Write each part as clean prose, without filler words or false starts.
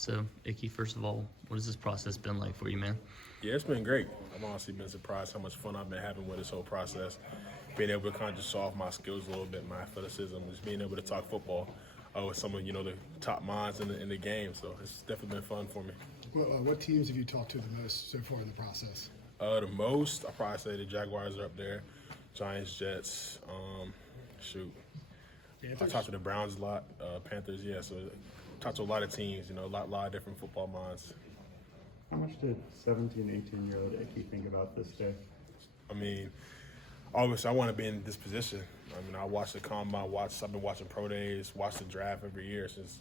So, Icky, first of all, what has this process been like for you, man? Yeah, it's been great. I've honestly been surprised how much fun I've been having with this whole process. Being able to kind of just show off my skills a little bit, my athleticism, just being able to talk football with some of the top minds in the game. So it's definitely been fun for me. What teams have you talked to the most so far in the process? The most, I probably say the Jaguars are up there, Giants, Jets. I talked to the Browns a lot, Panthers. Yeah, so talked to a lot of teams. A lot of different football minds. How much did 17, 18-year-old Icky think about this day? I mean, obviously, I want to be in this position. I mean, I watched the combine, I've been watching pro days, watched the draft every year since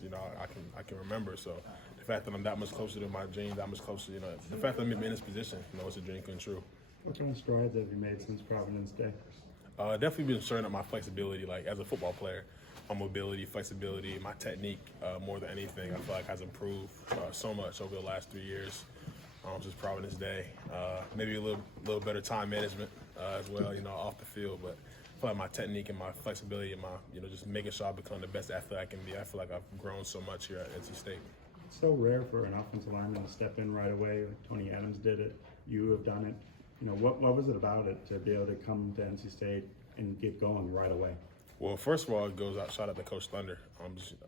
I can remember. So the fact that I'm that much closer to my dream, that much closer, the fact that I'm in this position, it's a dream come true. What kind of strides have you made since Providence Day? Definitely been showing up my flexibility, like as a football player, my mobility, flexibility, my technique, more than anything, I feel like has improved so much over the last 3 years. Just Providence Day, maybe a little better time management as well, off the field. But I feel like my technique and my flexibility and my, just making sure I become the best athlete I can be. I feel like I've grown so much here at NC State. It's so rare for an offensive lineman to step in right away. Like Tony Adams did it. You have done it. What was it about it to be able to come to NC State and get going right away? Well, first of all, it goes out. Shout out to Coach Thunder.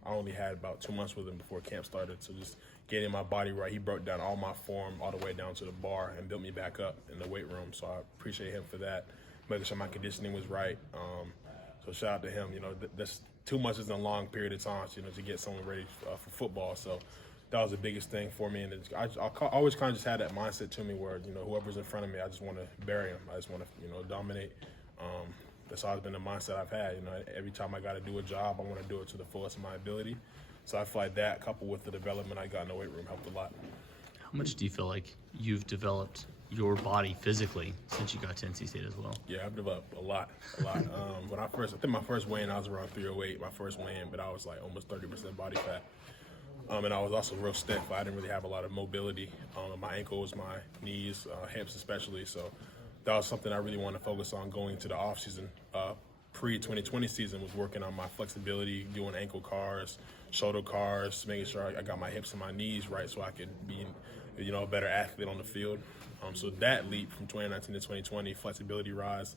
I only had about 2 months with him before camp started, so just getting my body right. He broke down all my form all the way down to the bar and built me back up in the weight room. So I appreciate him for that, making sure my conditioning was right. So shout out to him. That's 2 months isn't a long period of time, to get someone ready for football. So that was the biggest thing for me, and I always kind of just had that mindset to me where whoever's in front of me, I just want to bury him. I just want to dominate. That's always been the mindset I've had. Every time I got to do a job, I want to do it to the fullest of my ability. So I feel like that, coupled with the development I got in the weight room, helped a lot. How much do you feel like you've developed your body physically since you got to NC State as well? Yeah, I've developed a lot. When I think my first weigh-in, I was around 308, my first weigh-in, but I was like almost 30% body fat. And I was also real stiff. I didn't really have a lot of mobility. My ankles, my knees, hips especially. So that was something I really wanted to focus on going into the offseason. Pre-2020 season was working on my flexibility, doing ankle cars, shoulder cars, making sure I got my hips and my knees right so I could be a better athlete on the field. So that leap from 2019 to 2020, flexibility rise.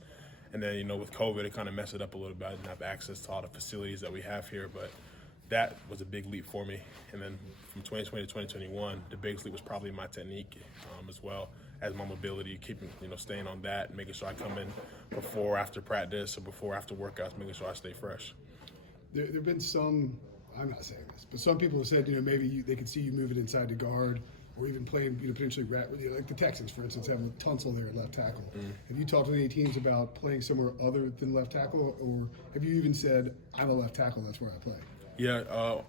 And then, with COVID, it kind of messed it up a little bit. I didn't have access to all the facilities that we have here, but that was a big leap for me. And then from 2020 to 2021, the biggest leap was probably my technique as well as my mobility, keeping, staying on that, making sure I come in before, after practice or before, after workouts, making sure I stay fresh. There have been some, I'm not saying this, but some people have said, maybe they could see you moving inside the guard or even playing, potentially like the Texans, for instance, have Tunsil there at left tackle. Have you talked to any teams about playing somewhere other than left tackle, or have you even said, I'm a left tackle, that's where I play? Yeah,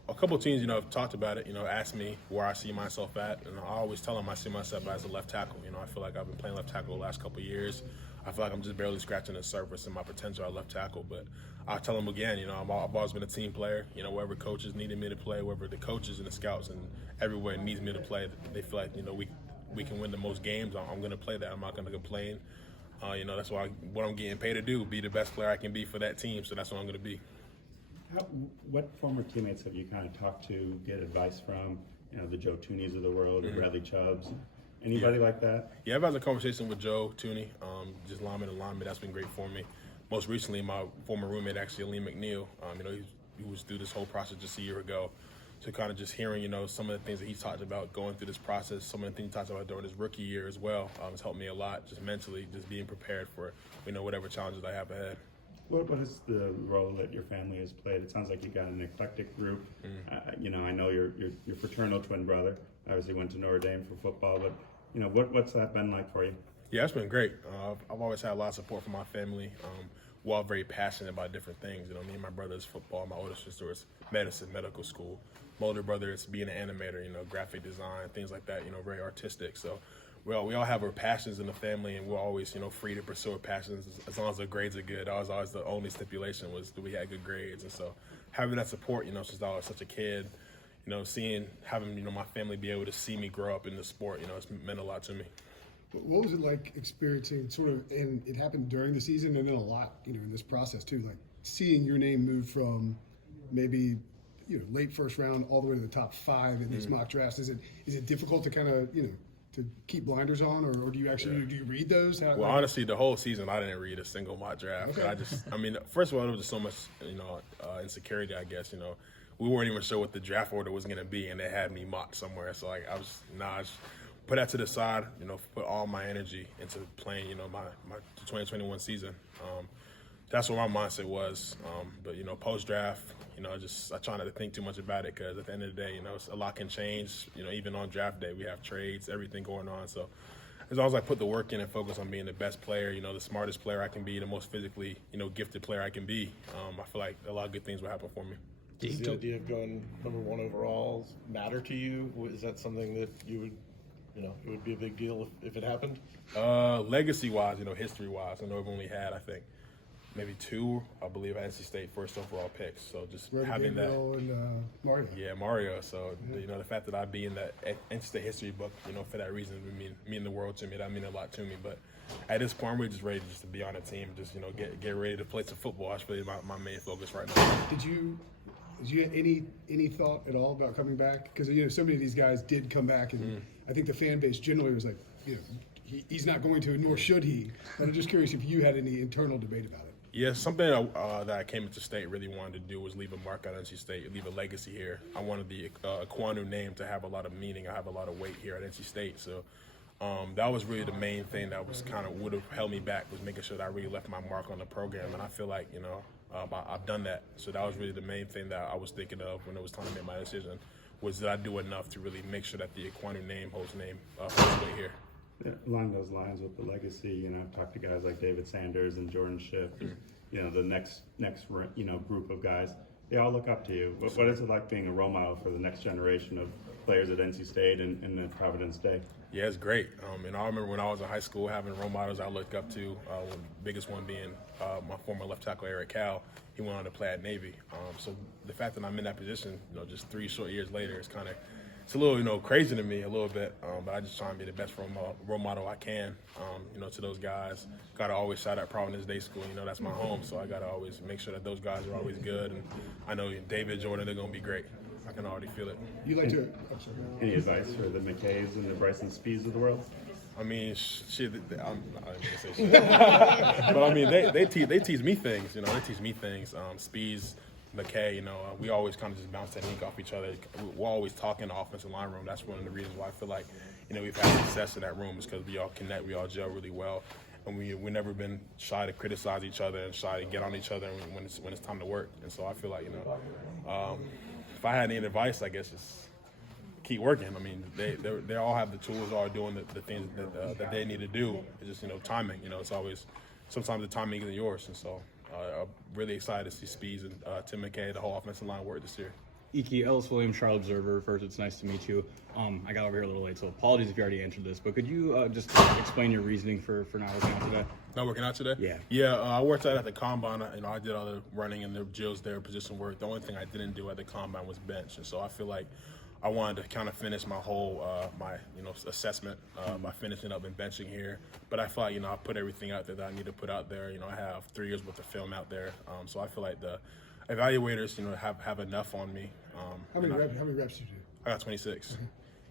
a couple of teams, have talked about it, asked me where I see myself at, and I always tell them I see myself as a left tackle. I feel like I've been playing left tackle the last couple of years. I feel like I'm just barely scratching the surface in my potential at left tackle, but I tell them again, I've always been a team player. Wherever coaches needed me to play, wherever the coaches and the scouts and everywhere needs me to play, they feel like, we can win the most games. I'm going to play that. I'm not going to complain. That's what I'm getting paid to do, be the best player I can be for that team, so that's what I'm going to be. What former teammates have you kind of talked to, get advice from, the Joe Toonies of the world, or Bradley Chubbs? Anybody like that? Yeah, I've had a conversation with Joe Tooney, just lineman to lineman. That's been great for me. Most recently, my former roommate, actually, Lee McNeil, he was through this whole process just a year ago. So kind of just hearing, some of the things that he talked about going through this process, some of the things he talked about during his rookie year as well, has helped me a lot, just mentally, just being prepared for, whatever challenges I have ahead. What is the role that your family has played? It sounds like you got an eclectic group. I know your fraternal twin brother obviously went to Notre Dame for football, but what's that been like for you? Yeah, it's been great. I've always had a lot of support from my family. We're all very passionate about different things. Me and my brother is football. My older sister is medicine, medical school. My older brother is being an animator, graphic design, things like that. Very artistic. So we all have our passions in the family, and we're always, free to pursue our passions as long as the grades are good. That was always the only stipulation, was that we had good grades. And so having that support, since I was such a kid, having my family be able to see me grow up in the sport, it's meant a lot to me. What was it like experiencing and it happened during the season and then a lot, in this process too, like seeing your name move from maybe late first round all the way to the top 5 in these mock drafts. Is it difficult to kind of to keep blinders on, or do you actually do you read those? Well, honestly, the whole season I didn't read a single mock draft. Okay. I mean, first of all, there was just so much insecurity. I guess we weren't even sure what the draft order was going to be, and they had me mocked somewhere. So like I was just put that to the side. Put all my energy into playing. My 2021 season. That's what my mindset was. But post draft, I try not to think too much about it, because at the end of the day, a lot can change. Even on draft day, we have trades, everything going on. So as long as I put the work in and focus on being the best player, the smartest player I can be, the most physically, gifted player I can be, I feel like a lot of good things will happen for me. Does the idea of going number 1 overall matter to you? Is that something that you would, it would be a big deal if it happened? Legacy-wise, history-wise, I know I've only had, I think, maybe 2, I believe, at NC State first overall picks. So just having that. And Mario. Yeah, Mario. So the fact that I'd be in that NC State history book, for that reason, would mean the world to me. That mean a lot to me. But at this point, I'm really just ready to be on a team. Just get ready to play some football. That's really my main focus right now. Did you have any thought at all about coming back? Because so many of these guys did come back, and I think the fan base generally was like, he's not going to, nor should he. And I'm just curious if you had any internal debate about it. Yeah, something that I came into state really wanted to do was leave a mark at NC State, leave a legacy here. I wanted the Ekwonu name to have a lot of meaning. I have a lot of weight here at NC State. So that was really the main thing that was kind of would have held me back, was making sure that I really left my mark on the program. And I feel like, I've done that. So that was really the main thing that I was thinking of when it was time to make my decision, was that I do enough to really make sure that the Ekwonu name holds weight here. Yeah, along those lines with the legacy, I've talked to guys like David Sanders and Jordan Schiff, the next group of guys. They all look up to you. What is it like being a role model for the next generation of players at NC State and at Providence Day? Yeah, it's great. And I remember when I was in high school having role models I looked up to, the biggest one being my former left tackle, Eric Cal. He went on to play at Navy. So the fact that I'm in that position, just 3 short years later, it's a little, crazy to me a little bit, but I just try and be the best role model I can, to those guys. Got to always shout out Providence Day School, that's my home, so I got to always make sure that those guys are always good, and I know David, Jordan, they're going to be great. I can already feel it. You like to? I'm sorry. Any advice for the McKays and the Bryson Spees of the world? I mean, shit. I didn't say shit, but I mean, they tease me things. They tease me things. Spees, McKay, we always kind of just bounce technique off each other. We're always talking in the offensive line room. That's one of the reasons why I feel like, we've had success in that room, is because we all connect, we all gel really well, and we've never been shy to criticize each other and shy to get on each other when it's time to work. And so I feel like, if I had any advice, I guess just keep working. I mean, they all have the tools, all doing the things that they need to do. It's just timing. It's always, sometimes the timing isn't yours, and so. I'm really excited to see Speeds and Tim McKay, the whole offensive line, work this year. Iki, Ellis Williams, Charlotte Observer. First, it's nice to meet you. I got over here a little late, so apologies if you already answered this, but could you just explain your reasoning for not working out today? Not working out today? Yeah. Yeah, I worked out at the Combine. I did all the running and the drills there, position work. The only thing I didn't do at the Combine was bench, and so I feel like I wanted to kind of finish my whole assessment by finishing up and benching here. But I feel like I put everything out there that I need to put out there. I have 3 years worth of film out there, so I feel like the evaluators have enough on me. How many reps did you do? I got 26. Mm-hmm.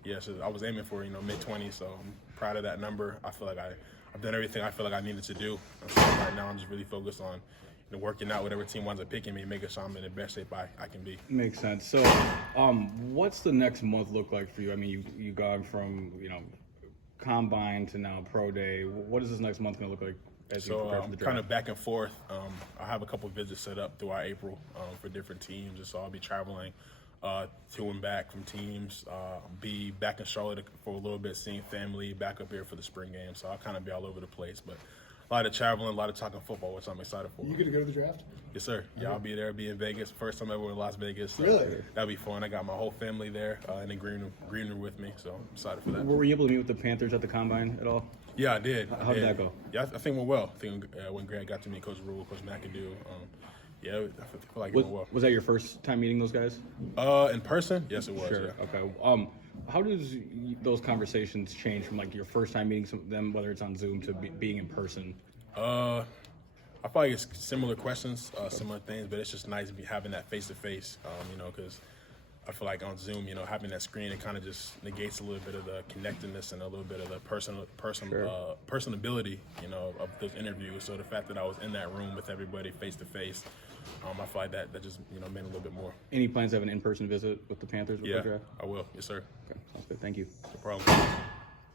Yeah, so I was aiming for mid-20s, so I'm proud of that number. I feel like I've done everything I feel like I needed to do. And so right now I'm just really focused on working out whatever team winds up picking me, making sure I'm in the best shape I can be. Makes sense. So, what's the next month look like for you? I mean, you gone from Combine to now Pro Day. What is this next month going to look like as you prepare for the draft? Kind of back and forth. I have a couple of visits set up throughout April for different teams, and so I'll be traveling to and back from teams. Be back in Charlotte for a little bit, seeing family, back up here for the spring game. So I'll kind of be all over the place, but a lot of traveling, a lot of talking football, which I'm excited for. You going to go to the draft? Yes, sir. Yeah, I'll be there. Be in Vegas. First time ever in Las Vegas. So really? That'll be fun. I got my whole family there in the green room with me, so I'm excited for that. Were you able to meet with the Panthers at the Combine at all? Yeah, I did. How did that go? Yeah, I think it went well. I think when Grant got to meet Coach Rule, Coach McAdoo, I feel like it went well. Was that your first time meeting those guys? In person? Yes, it was. Sure. Yeah. Okay. How does those conversations change from your first time meeting them, whether it's on Zoom, to being in person? I feel like it's similar questions, similar things, but it's just nice having that face to face, you know, because I feel like on Zoom, you know, having that screen, it kind of just negates a little bit of the connectedness and a little bit of the personability, you know, of those interviews. So the fact that I was in that room with everybody face to face, I feel like that just, you know, meant a little bit more. Any plans to have an in-person visit with the Panthers with Yeah, the draft? I will. Yes, sir. Okay, sounds good. Thank you. No problem.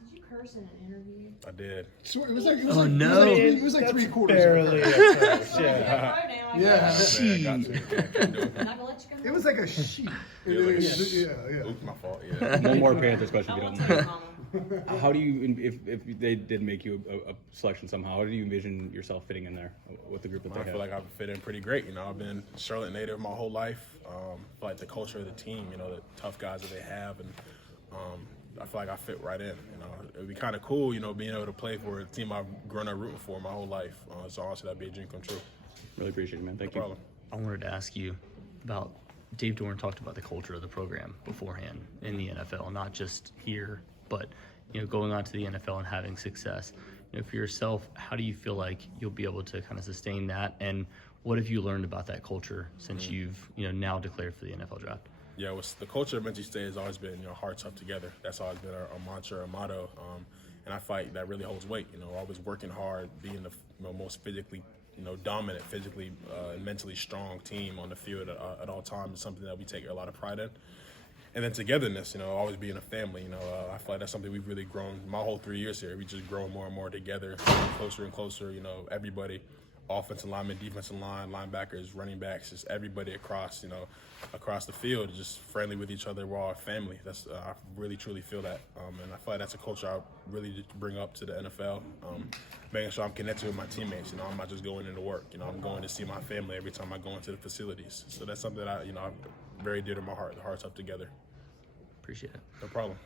Did you curse in an interview? I did. So it was like, Oh, no. it was like That's 3/4. barely. Yeah. Yeah. Man, got to. Can't do it. I'm not gonna let you go. It was like a sheet. Yeah, like a Yeah. Oops, my fault. Yeah. One more Panthers question, I if you won't don't tell mind. your mama. How do you, if they did make you a selection somehow, how do you envision yourself fitting in there with the group that they I have? feel like I fit in pretty great. You know, I've been Charlotte native my whole life. Feel like the culture of the team, you know, the tough guys that they have, and I feel like I fit right in. You know, it'd be kind of cool, you know, being able to play for a team I've grown up rooting for my whole life. So honestly, that'd be a dream come true. Really appreciate it, man. Thank No you. problem. I wanted to ask you about Dave Dorn talked about the culture of the program beforehand in the NFL, not just here, but you know, going on to the NFL and having success. You know, for yourself, how do you feel like you'll be able to kind of sustain that? And what have you learned about that culture since you've, you know, now declared for the NFL draft? Yeah, the culture of NC State has always been, you know, hearts up together. That's always been our mantra, our motto, and I feel like that really holds weight. You know, always working hard, being the most physically, you know, dominant, physically and mentally strong team on the field at all times is something that we take a lot of pride in. And then togetherness, you know, always being a family. You know, I feel like that's something we've really grown. My whole 3 years here, we just grown more and more together, closer and closer. You know, everybody. Offensive linemen, defensive line, linebackers, running backs, just everybody across, you know, across the field, just friendly with each other. We're all a family. That's I really truly feel that, and I feel like that's a culture I really bring up to the NFL. Making sure I'm connected with my teammates. You know, I'm not just going into work. You know, I'm going to see my family every time I go into the facilities. So that's something that I'm very dear to my heart. The hearts up together. Appreciate it. No problem.